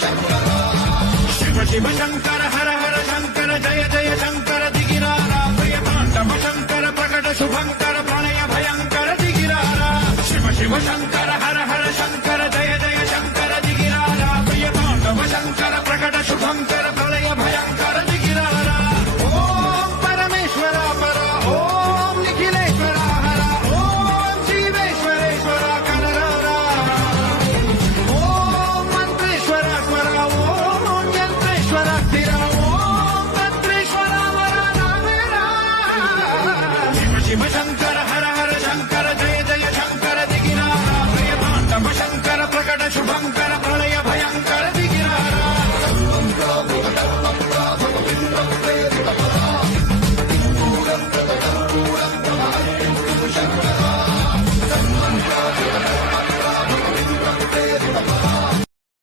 शिव शिव शंकर हर हर शंकर जय जय शंकर दिगिरारा भय तांडव शंकर प्रकट शुभंकर प्रणय भयंकर दिगिरारा शिव शिव शंकर